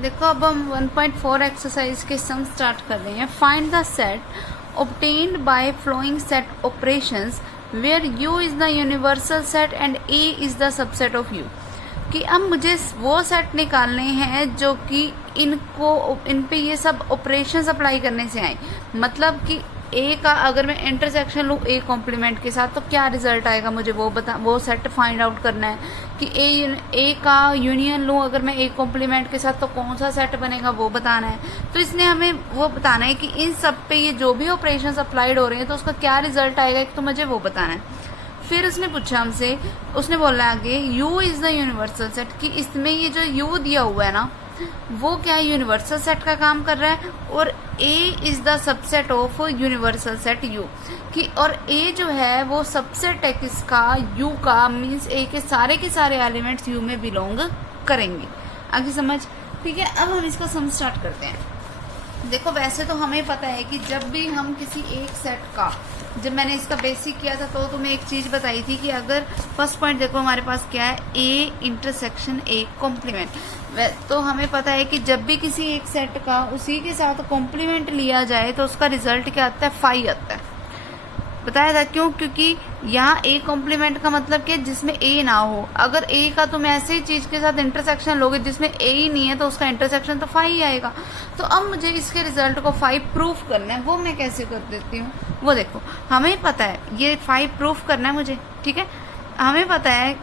देखो अब हम 1.4 एक्सरसाइज के सम स्टार्ट कर रहे हैं। Find the set obtained by flowing set operations where U is the universal set and A is the subset of U। कि अब मुझे वो सेट निकालने हैं जो कि इन पे ये सब ऑपरेशंस अप्लाई करने से आए। मतलब कि ए का अगर मैं इंटरसेक्शन लूँ ए कॉम्प्लीमेंट के साथ तो क्या रिजल्ट आएगा, मुझे वो सेट फाइंड आउट करना है। कि ए का यूनियन लूँ अगर मैं ए कॉम्प्लीमेंट के साथ तो कौन सा सेट बनेगा वो बताना है। तो इसने हमें वो बताना है कि इन सब पे ये जो भी ऑपरेशंस अप्लाइड हो रहे हैं तो उसका क्या रिजल्ट आएगा, एक तो मुझे वो बताना है। फिर उसने पूछा हमसे, उसने बोला आगे U is the universal set, कि इसमें ये जो U दिया हुआ है ना वो क्या यूनिवर्सल सेट का काम कर रहा है, और A is the subset of universal set U। कि और A जो है वो सबसेट है किसका, U का, मीन्स A के सारे एलिमेंट्स U में बिलोंग करेंगे। आगे समझ, ठीक है। अब हम इसका सम स्टार्ट करते हैं। देखो वैसे तो हमें पता है कि जब भी हम किसी एक सेट का, जब मैंने इसका बेसिक किया था तो तुम्हें एक चीज बताई थी कि अगर फर्स्ट पॉइंट देखो हमारे पास क्या है, ए इंटरसेक्शन ए कॉम्प्लीमेंट। तो हमें पता है कि जब भी किसी एक सेट का उसी के साथ कॉम्प्लीमेंट लिया जाए तो उसका रिजल्ट क्या आता है, फाई आता है। बताया था क्यों, क्योंकि यहाँ ए कॉम्प्लीमेंट का मतलब क्या, जिसमें ए ना हो। अगर ए का तुम ऐसे ही चीज के साथ इंटरसेक्शन लोगे जिसमें ए ही नहीं है तो उसका इंटरसेक्शन तो फाई आएगा। तो अब मुझे इसके रिजल्ट को फाई प्रूफ करना है, वो मैं कैसे कर देती हूँ वो देखो। हमें पता है ये फाई प्रूफ करना है मुझे, ठीक है। हमें पता है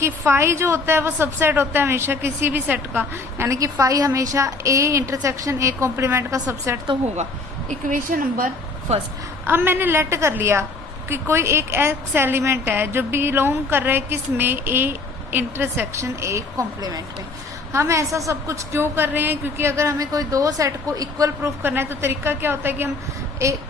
कि फाई जो होता है वो सबसेट होता है हमेशा किसी भी सेट का, यानी कि फाई हमेशा ए इंटरसेक्शन ए कॉम्प्लीमेंट का सबसेट तो होगा। इक्वेशन नंबर फर्स्ट, अब मैंने लेट कर लिया कि कोई एक एक्स एलिमेंट है जो बिलोंग कर रहा है किस में, ए इंटरसेक्शन ए कॉम्प्लीमेंट में। हम ऐसा सब कुछ क्यों कर रहे हैं, क्योंकि अगर हमें कोई दो सेट को इक्वल प्रूफ करना है तो तरीका क्या होता है कि हम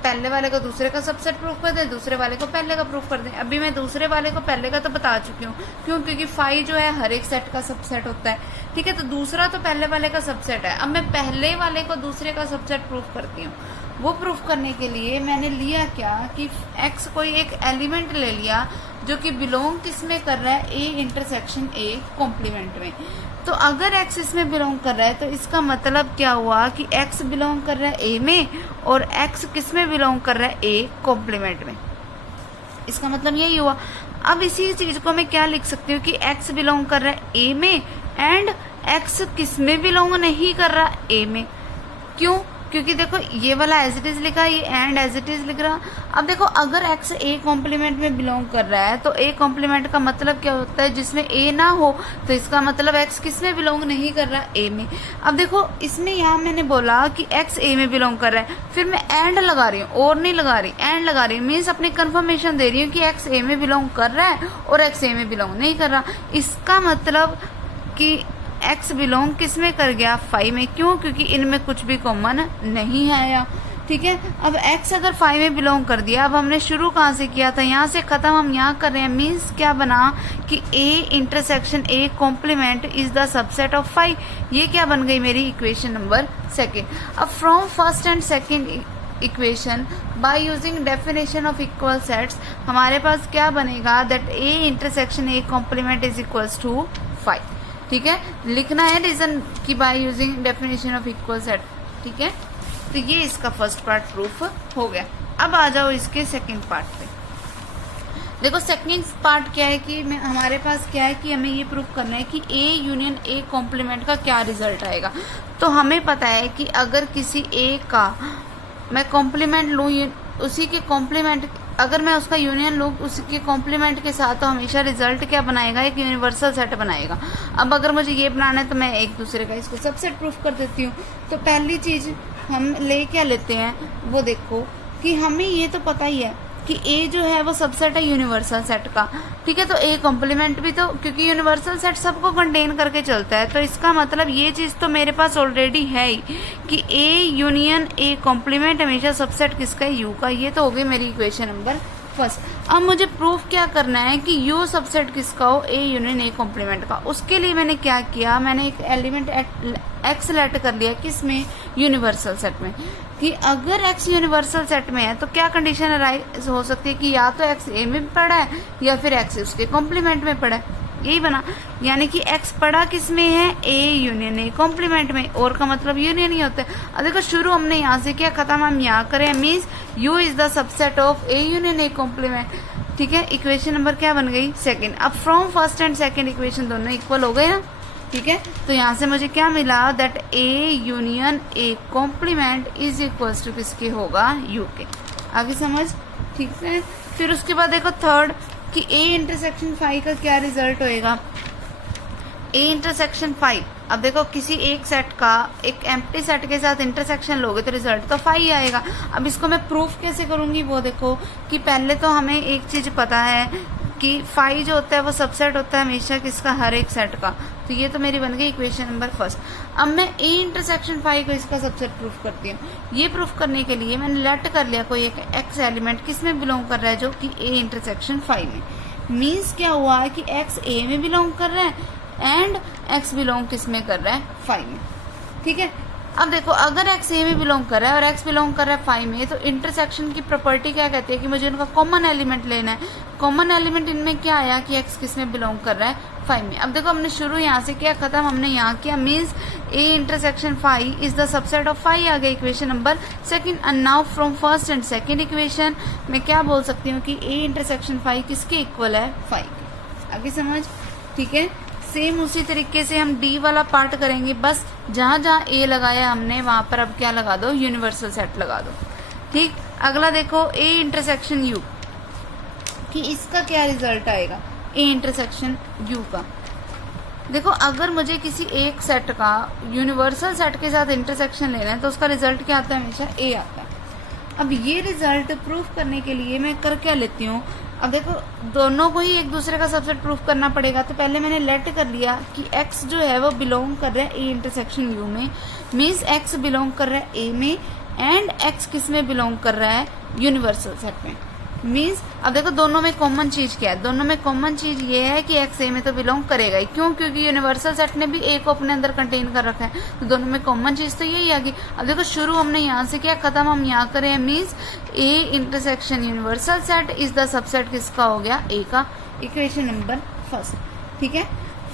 पहले वाले को दूसरे का सबसेट प्रूफ कर दें, दूसरे वाले को पहले का प्रूफ कर दें। अभी मैं दूसरे वाले को पहले का तो बता चुकी हूँ, क्यों, क्योंकि फाई जो है हर एक सेट का सबसेट होता है, ठीक है। तो दूसरा तो पहले वाले का सबसेट है। अब मैं पहले वाले को दूसरे का सबसेट प्रूफ करती हूँ। वो प्रूफ करने के लिए मैंने लिया क्या कि एक्स कोई एक एलिमेंट ले लिया जो कि बिलोंग किस में कर रहा है, ए इंटरसेक्शन ए कॉम्प्लीमेंट में। तो अगर एक्स इसमें बिलोंग कर रहा है तो इसका मतलब क्या हुआ कि एक्स बिलोंग कर रहा है ए में और एक्स किस में बिलोंग कर रहा है, ए कॉम्प्लीमेंट में। इसका मतलब यही हुआ। अब इसी चीज को मैं क्या लिख सकती हूँ कि एक्स बिलोंग कर रहा है ए में एंड एक्स किस में बिलोंग नहीं कर रहा, ए में। क्यों, क्योंकि देखो ये वाला एज इट इज लिखा, ये एंड एज इट इज लिख रहा। अब देखो अगर एक्स ए कॉम्प्लीमेंट में बिलोंग कर रहा है तो ए कॉम्प्लीमेंट का मतलब क्या होता है, जिसमें ए ना हो, तो इसका मतलब एक्स किस में बिलोंग नहीं कर रहा, ए में। अब देखो इसमें यहाँ मैंने बोला कि एक्स ए में बिलोंग कर रहा है, फिर मैं एंड लगा रही हूँ और नहीं लगा रही, एंड लगा रही हूँ, मीन्स अपनी कंफर्मेशन दे रही हूँ कि एक्स ए में बिलोंग कर रहा है और एक्स ए में बिलोंग नहीं कर रहा। इसका मतलब कि एक्स बिलोंग किस में कर गया, फाई में। क्यों, क्योंकि इनमें कुछ भी कॉमन नहीं आया, ठीक है। अब एक्स अगर फाई में बिलोंग कर दिया, अब हमने शुरू कहाँ से किया था, यहाँ से खत्म हम यहाँ कर रहे हैं। मीन्स क्या बना कि A intersection A complement is the subset of phi. ये क्या बन गई मेरी इक्वेशन नंबर सेकेंड। अब from first and second equation by using definition of equal sets हमारे पास क्या बनेगा, that A intersection A complement is equals to phi, ठीक है। लिखना है रीजन की by using definition of equal set, ठीक है। तो ये इसका फर्स्ट पार्ट प्रूफ हो गया। अब आ जाओ इसके सेकंड पार्ट पे। देखो सेकंड पार्ट क्या है कि हमारे पास क्या है कि हमें ये प्रूफ करना है कि ए यूनियन ए कॉम्प्लीमेंट का क्या रिजल्ट आएगा। तो हमें पता है कि अगर किसी ए का मैं कॉम्प्लीमेंट लूँ, उसी के कॉम्प्लीमेंट, अगर मैं उसका यूनियन लूँ उसके कॉम्प्लीमेंट के साथ, तो हमेशा रिजल्ट क्या बनाएगा, एक यूनिवर्सल सेट बनाएगा। अब अगर मुझे ये बनाना है तो मैं एक दूसरे का इसको सबसेट प्रूफ कर देती हूँ। तो पहली चीज हम ले क्या लेते हैं वो देखो कि हमें ये तो पता ही है कि ए जो है वो सबसेट है यूनिवर्सल सेट का, ठीक है। तो ए कॉम्प्लीमेंट भी, तो क्योंकि यूनिवर्सल सेट सबको कंटेन करके चलता है, तो इसका मतलब ये चीज तो मेरे पास ऑलरेडी है ही कि ए यूनियन ए कॉम्प्लीमेंट हमेशा सबसेट किसका है, यू का। ये तो हो गई मेरी इक्वेशन नंबर फर्स्ट। अब मुझे प्रूफ क्या करना है कि यू सबसेट किसका हो, ए यूनियन ए कॉम्प्लीमेंट का। उसके लिए मैंने क्या किया, मैंने एक एलिमेंट एक्स लेट कर लिया किसमें, यूनिवर्सल सेट में। कि अगर एक्स यूनिवर्सल सेट में है तो क्या कंडीशन अराइज हो सकती है कि या तो एक्स ए में पड़ा है या फिर एक्स उसके कॉम्प्लीमेंट में पड़ा है। यही बना, यानी कि x पड़ा किस में है, A यूनियन A कॉम्प्लीमेंट में, और का मतलब यूनियन ही होता है। अब देखो शुरू हमने यहाँ से किया, खत्म हम यहाँ करें, means U is the subset of A union A complement. ठीक है, इक्वेशन नंबर क्या बन गई, सेकंड। अब from first and second equation दोनों इक्वल हो गए ना। ठीक है, तो यहाँ से मुझे क्या मिला, that A union A complement is equals to किसके होगा, U के। आगे समझ, ठीक है। फिर उसके बाद देखो थर्ड कि A इंटरसेक्शन फाई का क्या रिजल्ट होएगा, A इंटरसेक्शन फाई। अब देखो किसी एक सेट का एक एम्प्टी सेट के साथ इंटरसेक्शन लोगे तो रिजल्ट तो फाई आएगा। अब इसको मैं प्रूफ कैसे करूंगी, वो देखो कि पहले तो हमें एक चीज पता है कि फाई जो होता है वो सबसेट होता है हमेशा किसका, हर एक सेट का। तो ये तो मेरी बन गई इक्वेशन नंबर फर्स्ट। अब मैं A इंटरसेक्शन फाई को इसका सबसेट प्रूफ करती हूँ। ये प्रूफ करने के लिए मैंने लेट कर लिया कोई एक एक्स एलिमेंट किस में बिलोंग कर रहा है, जो कि A इंटरसेक्शन फाई में। मीन्स क्या हुआ है कि एक्स A में बिलोंग कर रहा है एंड एक्स बिलोंग किस में कर रहा है, फाई में। ठीक है, अब देखो अगर एक्स ए में बिलोंग कर रहा है और एक्स बिलोंग कर रहा है फाई में, तो इंटरसेक्शन की प्रॉपर्टी क्या कहती है कि मुझे उनका कॉमन एलिमेंट लेना है। कॉमन एलिमेंट इनमें क्या आया कि एक्स किस में बिलोंग कर रहा है, फाई में। अब देखो हमने शुरू यहाँ से किया, खत्म हमने यहाँ किया, means A intersection phi is the subset of phi आ गया equation number second. And now from first and second equation मैं क्या बोल सकती हूँ कि ए इंटरसेक्शन फाई किसके इक्वल है, फाई के। आगे समझ, ठीक है। सेम उसी तरीके से हम डी वाला पार्ट करेंगे, बस जहां जहां ए लगाया हमने वहां पर अब क्या लगा दो, यूनिवर्सल सेट लगा दो। ठीक, अगला देखो ए इंटरसेक्शन यू कि इसका क्या रिजल्ट आएगा, ए इंटरसेक्शन यू का। देखो अगर मुझे किसी एक सेट का यूनिवर्सल सेट के साथ इंटरसेक्शन लेना है तो उसका रिजल्ट क्या आता है, हमेशा ए आता है। अब ये रिजल्ट प्रूफ करने के लिए मैं कर क्या लेती हूँ, अब देखो दोनों को ही एक दूसरे का सबसेट प्रूफ करना पड़ेगा। तो पहले मैंने लेट कर लिया कि x जो है वो बिलोंग कर रहा है A इंटरसेक्शन U में, मीन्स x बिलोंग कर रहा है A में एंड x किस में बिलोंग कर रहा है, यूनिवर्सल सेट में। मीन्स अब देखो दोनों में कॉमन चीज क्या है, दोनों में कॉमन चीज ये है कि x A में तो बिलोंग करेगा ही, क्यों, क्योंकि यूनिवर्सल सेट ने भी A को अपने अंदर कंटेन कर रखा है। तो दोनों में कॉमन चीज तो यही आ गई। अब देखो शुरू हमने यहाँ से किया, खत्म हम यहाँ करें, means A intersection universal set is the subset किसका हो गया, A का, इक्वेशन नंबर फर्स्ट। ठीक है,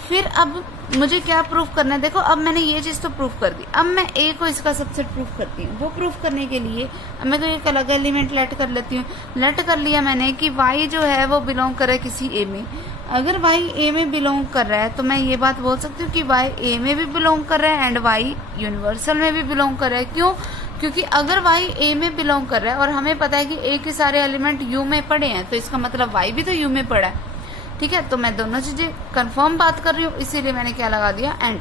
फिर अब मुझे क्या प्रूफ करना है, देखो अब मैंने ये चीज तो प्रूफ कर दी, अब मैं A को इसका सबसेट प्रूफ करती हूँ। वो प्रूफ करने के लिए अब मैं तो एक अलग एलिमेंट लेट कर लेती हूँ। लेट कर लिया मैंने कि Y जो है वो बिलोंग कर रहा है किसी A में। अगर Y A में बिलोंग कर रहा है तो मैं ये बात बोल सकती हूँ कि Y A में भी बिलोंग कर रहा है एंड Y यूनिवर्सल में भी बिलोंग कर रहा है। क्यों, क्योंकि अगर Y A में बिलोंग कर रहा है और हमें पता है कि A के सारे एलिमेंट U में पड़े हैं, तो इसका मतलब Y भी तो U में पड़ा है। ठीक है, तो मैं दोनों चीजें कंफर्म बात कर रही हूँ, इसीलिए मैंने क्या लगा दिया, एंड।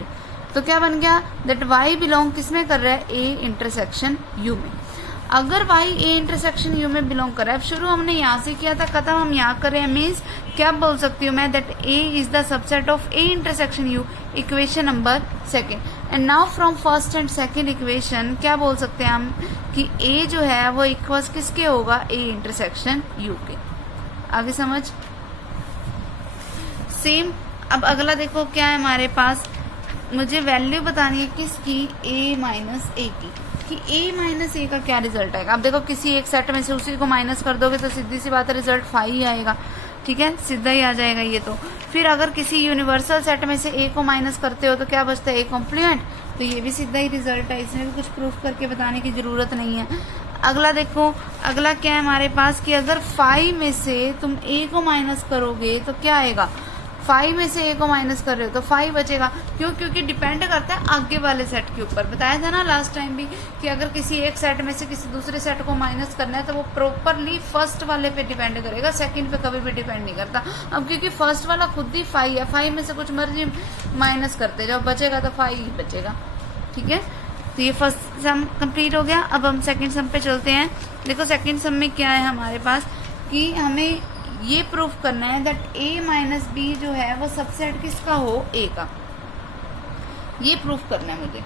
तो क्या बन गया, दैट Y बिलोंग किस में कर रहा है, A इंटरसेक्शन U में। अगर Y A इंटरसेक्शन U में बिलोंग कर रहा है, अब शुरू हमने यहाँ से किया था, खत्म हम यहाँ कर रहे हैं, मीन्स क्या बोल सकती हूँ मैं, that A is the subset of A intersection U, equation number second. And now from first and second equation क्या बोल सकते हैं हम कि A जो है वो इक्वल्स किसके होगा, A इंटरसेक्शन U के। आगे समझ, सेम। अब अगला देखो क्या है हमारे पास, मुझे वैल्यू बतानी है किसकी, A माइनस A की, कि A माइनस A का क्या रिजल्ट आएगा। अब देखो किसी एक सेट में से उसी को माइनस कर दोगे तो सीधी सी बात है रिजल्ट फाई ही आएगा। ठीक है, सीधा ही आ जाएगा ये तो। फिर अगर किसी यूनिवर्सल सेट में से A को माइनस करते हो तो क्या बचता है, A कॉम्प्लीमेंट, तो ये भी सीधा ही रिजल्ट है, इसमें भी कुछ प्रूफ करके बताने की जरूरत नहीं है। अगला देखो, अगला क्या है हमारे पास कि अगर 5 में से तुम A को माइनस करोगे तो क्या आएगा, 5 में से A को माइनस कर रहे हो तो 5 बचेगा। क्यों, क्योंकि डिपेंड करता है आगे वाले सेट के ऊपर। बताया था ना लास्ट टाइम भी कि अगर किसी एक सेट में से किसी दूसरे सेट को माइनस करना है तो वो प्रॉपरली फर्स्ट वाले पे डिपेंड करेगा, सेकंड पे कभी भी डिपेंड नहीं करता। अब क्योंकि फर्स्ट वाला खुद ही 5 है, 5 में से कुछ मर्जी माइनस करते जाओ, बचेगा तो 5 ही बचेगा। ठीक है, तो ये फर्स्ट सम कंप्लीट हो गया। अब हम सेकेंड सम पे चलते हैं। देखो सेकेंड सम में क्या है हमारे पास कि हमें ये प्रूफ करना है दैट A माइनस B जो है वो सबसेट किसका हो, A का। ये प्रूफ करना है मुझे।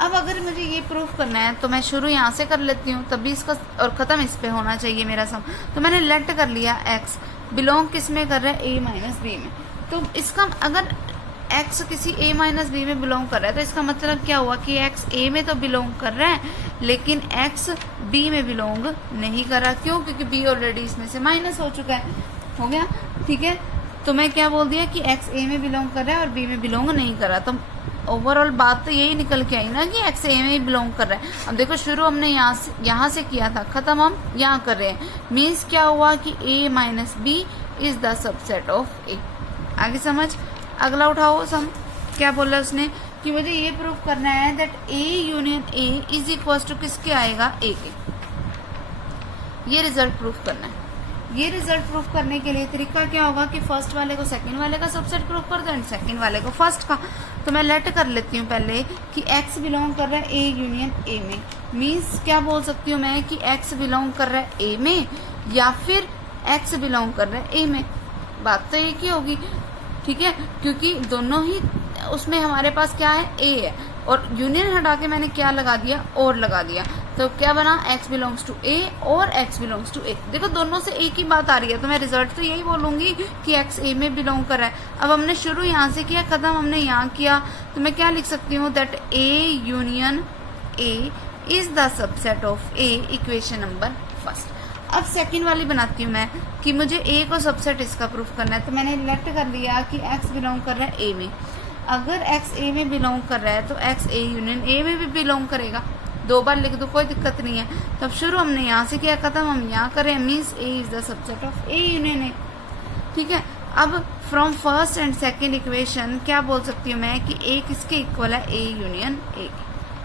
अब अगर मुझे ये प्रूफ करना है तो मैं शुरू यहाँ से कर लेती हूँ, तभी इसका और ख़त्म इस पे होना चाहिए मेरा सम। तो मैंने लेट कर लिया x बिलोंग किस में कर रहा है, A माइनस B में। तो इसका अगर x किसी A माइनस B में बिलोंग कर रहा है तो इसका मतलब क्या हुआ कि x A में तो बिलोंग कर रहा है लेकिन x B में बिलोंग नहीं कर रहा। क्यों, क्योंकि B ऑलरेडी इसमें से माइनस हो चुका है, हो गया। ठीक है, तो मैं क्या बोल दिया कि एक्स ए में बिलोंग कर रहा है और बी में बिलोंग नहीं कर रहा। तो ओवरऑल बात तो यही निकल के आई ना कि एक्स ए में ही बिलोंग कर रहा है। अब देखो शुरू हमने यहाँ से किया था, खत्म हम यहाँ कर रहे हैं। मीन्स क्या हुआ कि A minus B is the subset of A. आगे समझ। अगला उठाओ सम। क्या बोला उसने कि मुझे ये प्रूव करना है that A union A is equal to किसके आएगा, ए के। ये रिजल्ट प्रूफ करना है। ये रिजल्ट प्रूफ करने के लिए तरीका क्या होगा कि फर्स्ट वाले को सेकंड वाले का सबसेट प्रूफ कर दो एंड सेकंड वाले को फर्स्ट का। तो मैं लेट कर लेती हूँ पहले कि x बिलोंग कर रहा है a यूनियन a में। मीन्स क्या बोल सकती हूँ मैं कि x बिलोंग कर रहा है a में या फिर x बिलोंग कर रहा है a में। बात तो एक ही होगी, ठीक है, क्योंकि दोनों ही उसमें हमारे पास क्या है, a है, और यूनियन हटा के मैंने क्या लगा दिया, और लगा दिया। तो क्या बना, x बिलोंग्स टू a और x बिलोंग्स टू a। देखो दोनों से एक ही बात आ रही है, तो मैं रिजल्ट तो यही बोलूंगी कि x a में बिलोंग कर रहा है। अब हमने शुरू यहाँ से किया, खत्म हमने यहाँ किया, तो मैं क्या लिख सकती हूँ that a union a is the subset of a, equation number first. अब सेकंड वाली बनाती हूँ मैं कि मुझे a को सबसेट इसका प्रूफ करना है। तो मैंने लेट कर लिया कि x बिलोंग कर रहा है a में। अगर x a में बिलोंग कर रहा है तो x a यूनियन a में भी बिलोंग करेगा। दो बार लिख दो, कोई दिक्कत नहीं है। तब शुरू हमने यहाँ से किया, खत्म हम यहाँ करें। Means a is the subset of a union a, ठीक है। अब from first and second equation क्या बोल सकती हूँ मैं कि a किसके इक्वल है, a यूनियन a।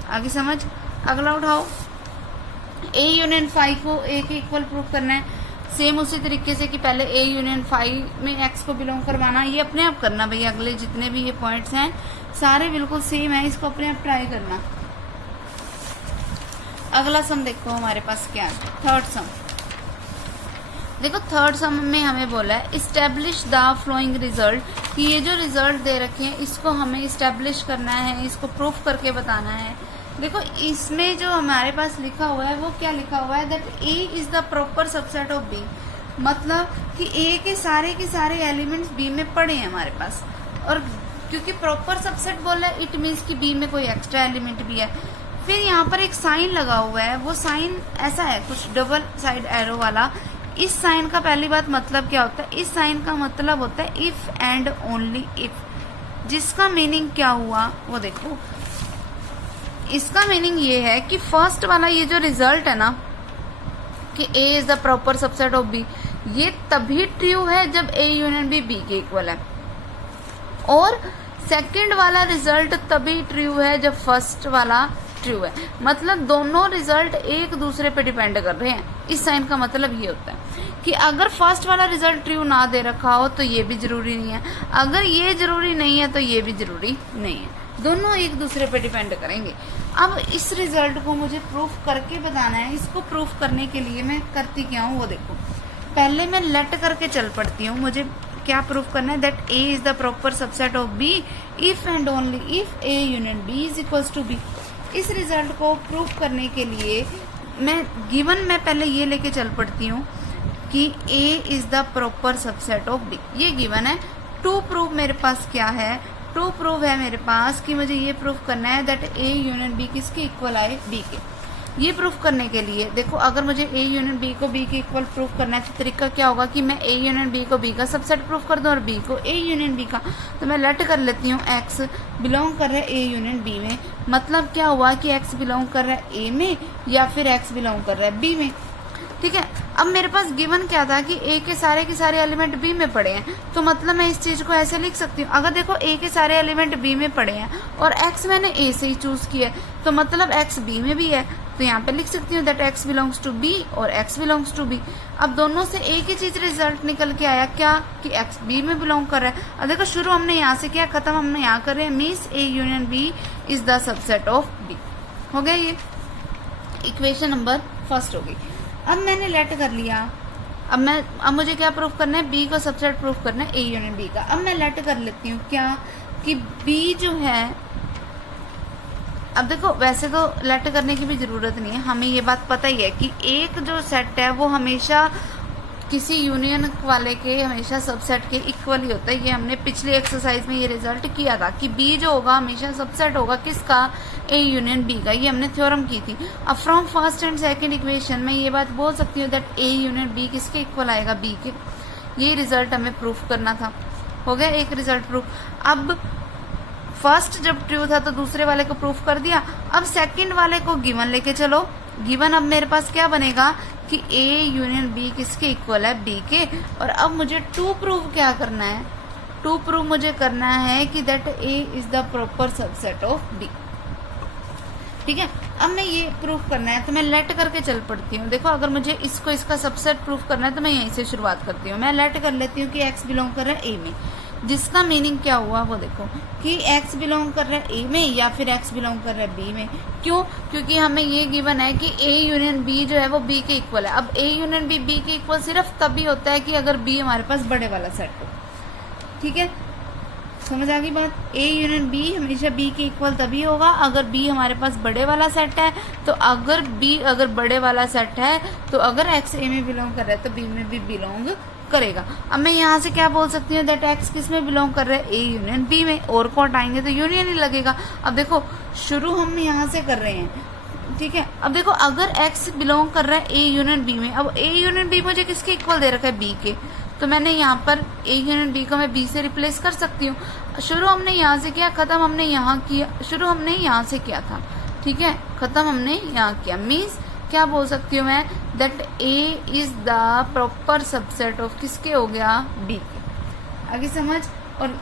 आगे समझ। अगला उठाओ। a यूनियन फाई को a के इक्वल प्रूफ करना है। सेम उसी तरीके से कि पहले a यूनियन फाई में x को बिलोंग करवाना, ये अपने आप करना भैया। अगले जितने भी ये पॉइंट्स हैं सारे बिल्कुल सेम है, इसको अपने आप ट्राई करना। अगला सम देखो हमारे पास क्या है, थर्ड सम। देखो थर्ड सम में हमें बोला है इस्टेब्लिश द फ्लोइंग रिजल्ट, कि ये जो रिजल्ट दे रखे हैं इसको हमें इस्टेब्लिश करना है, इसको प्रूफ करके बताना है। देखो इसमें जो हमारे पास लिखा हुआ है वो क्या लिखा हुआ है that a is the proper subset of b। मतलब कि a के सारे एलिमेंट्स b में पड़े हैं हमारे पास, और क्योंकि प्रॉपर सबसेट बोला है इट मीन्स कि b में कोई एक्स्ट्रा एलिमेंट भी है। फिर यहाँ पर एक साइन लगा हुआ है, वो साइन ऐसा है कुछ डबल साइड एरो वाला। इस साइन का पहली बात मतलब क्या होता है, इस साइन का मतलब होता है इफ एंड ओनली इफ, जिसका मीनिंग क्या हुआ वो देखो। इसका मीनिंग ये है कि फर्स्ट वाला ये जो रिजल्ट है ना कि a is the proper subset of b, ये तभी ट्रू है जब a यूनियन b के इक्वल है, और सेकंड वाला रिजल्ट तभी ट्रू है जब फर्स्ट वाला ट्रू है। मतलब दोनों रिजल्ट एक दूसरे पे डिपेंड कर रहे हैं। इस साइन का मतलब ये होता है कि अगर फर्स्ट वाला रिजल्ट ट्रू ना दे रखा हो तो ये भी जरूरी नहीं है, अगर ये जरूरी नहीं है तो ये भी जरूरी नहीं है, दोनों एक दूसरे पे डिपेंड करेंगे। अब इस रिजल्ट को मुझे प्रूफ करके बताना है। इसको प्रूफ करने के लिए मैं करती क्या हूँ वो देखो। पहले मैं लेट करके चल पड़ती हूँ। मुझे क्या प्रूफ करना है that a is the proper subset of b if and only if a union b is equals to b। इस रिजल्ट को प्रूफ करने के लिए मैं गिवन में पहले ये लेके चल पड़ती हूँ कि a is the proper subset of b। ये गिवन है। टू प्रूफ मेरे पास क्या है, टू प्रूफ है मेरे पास कि मुझे ये प्रूफ करना है दैट a यूनियन b किसके इक्वल आए, b के। ये प्रूफ करने के लिए देखो अगर मुझे a यूनियन b को b के इक्वल प्रूफ करना है तो तरीका क्या होगा कि मैं a यूनियन b को b का सबसेट प्रूफ कर दूं और b को a यूनियन b का। तो मैं लेट कर लेती हूँ x बिलोंग कर रहा है a यूनियन b में। मतलब क्या हुआ कि x बिलोंग कर रहा है a में या फिर x बिलोंग कर रहा है b में, ठीक है। अब मेरे पास गिवन क्या था कि a के सारे एलिमेंट b में पड़े हैं, तो मतलब मैं इस चीज को ऐसे लिख सकती हूँ। अगर देखो a के सारे एलिमेंट b में पड़े हैं और x मैंने a से ही चूज किया है तो मतलब x b में भी है, तो यहाँ पे लिख सकती हूँ that x belongs to b और x बिलोंग्स टू b। अब दोनों से एक ही चीज रिजल्ट निकल के आया क्या कि x b में बिलोंग कर रहा है। अब देखो शुरू हमने यहाँ से किया, खत्म हमने यहाँ कर रहे हैं। Means a union b is the subset of b। हो गया, ये इक्वेशन नंबर फर्स्ट होगी। अब मैंने लेट कर लिया। अब मुझे क्या प्रूफ करना है, b को सबसेट प्रूफ करना है a यूनियन b का। अब मैं लेट कर लेती हूँ क्या कि b जो है, अब देखो वैसे तो लेट करने की भी जरूरत नहीं है, हमें ये बात पता ही है कि एक जो सेट है वो हमेशा किसी यूनियन वाले के हमेशा सबसेट के इक्वल ही होता है। ये हमने पिछले एक्सरसाइज में ये रिजल्ट किया था कि b जो होगा हमेशा सबसेट होगा किसका, a यूनियन b का। ये हमने थ्योरम की थी। अब from first and second equation में ये बात बोल सकती हूँ दैट a यूनियन b किसके इक्वल आएगा, b के। ये रिजल्ट हमें प्रूफ करना था। हो गया एक रिजल्ट प्रूफ। अब फर्स्ट जब ट्रू था तो दूसरे वाले को प्रूफ कर दिया। अब सेकंड वाले को गिवन लेके चलो। गिवन अब मेरे पास क्या बनेगा कि A यूनियन B किसके इक्वल है, B के। और अब मुझे टू प्रूव क्या करना है, टू प्रूव मुझे करना है कि that A is the proper subset of B। ठीक है, अब मैं ये प्रूफ करना है तो मैं लेट करके चल पड़ती हूँ। देखो अगर मुझे इसको इसका सबसेट प्रूफ करना है तो मैं यहीं से शुरुआत करती हूँ। मैं लेट कर लेती हूँ कि x बिलोंग कर रहा है A में, जिसका मीनिंग क्या हुआ वो देखो कि x बिलोंग कर रहा है A में या फिर x बिलोंग कर रहा है B में। क्यों? क्योंकि हमें ये गिवन है कि A यूनियन B जो है वो B के इक्वल है। अब A यूनियन B के इक्वल सिर्फ तभी होता है कि अगर B हमारे पास बड़े वाला सेट हो। ठीक है, समझ आ गई बात। A यूनियन B हमेशा B के इक्वल तभी होगा अगर B हमारे पास बड़े वाला सेट है। तो अगर B अगर बड़े वाला सेट है तो अगर x A में बिलोंग कर रहा है तो B में भी बिलोंग करेगा। अब मैं यहाँ से क्या बोल सकती हूँ, दैट x किस में बिलोंग कर रहा है, A यूनियन B में। और को हटाएंगे तो यूनियन ही लगेगा। अब देखो शुरू हम यहाँ से कर रहे हैं। ठीक है, अब देखो अगर x बिलोंग कर रहा है A यूनियन B में, अब A यूनियन B मुझे किसके इक्वल दे रखा है, B के। तो मैंने यहाँ पर A यूनियन B को मैं B से रिप्लेस कर सकती हूँ। शुरू हमने यहाँ से किया, खत्म हमने यहाँ किया। शुरू हमने यहाँ से किया था, ठीक है, खत्म हमने यहाँ किया। मीन्स क्या बोल सकती हूँ मैं, that A is the proper subset of किसके हो गया, B के। आगे समझ। और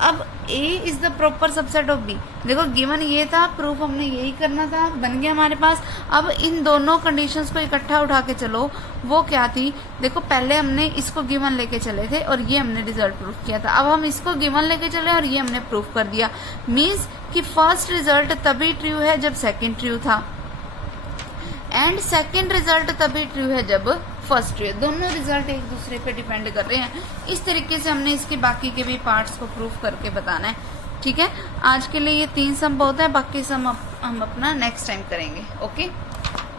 अब A is the proper subset of B। देखो गिवन ये था, प्रूफ हमने यही करना था, बन गया हमारे पास। अब इन दोनों कंडीशंस को इकट्ठा उठा के चलो। वो क्या थी, देखो पहले हमने इसको गिवन लेके चले थे और ये हमने रिजल्ट प्रूफ किया था। अब हम इसको गिवन लेके चले और ये हमने प्रूफ कर दिया। मीन्स कि फर्स्ट रिजल्ट तभी ट्रू है जब सेकेंड ट्रू था, एंड सेकेंड रिजल्ट तभी ट्रू है जब फर्स्ट ट्रू है। दोनों रिजल्ट एक दूसरे पे डिपेंड कर रहे हैं। इस तरीके से हमने इसके बाकी के भी पार्ट्स को प्रूफ करके बताना है। ठीक है, आज के लिए ये 3 सम बहुत है, बाकी सम हम अपना नेक्स्ट टाइम करेंगे। ओके।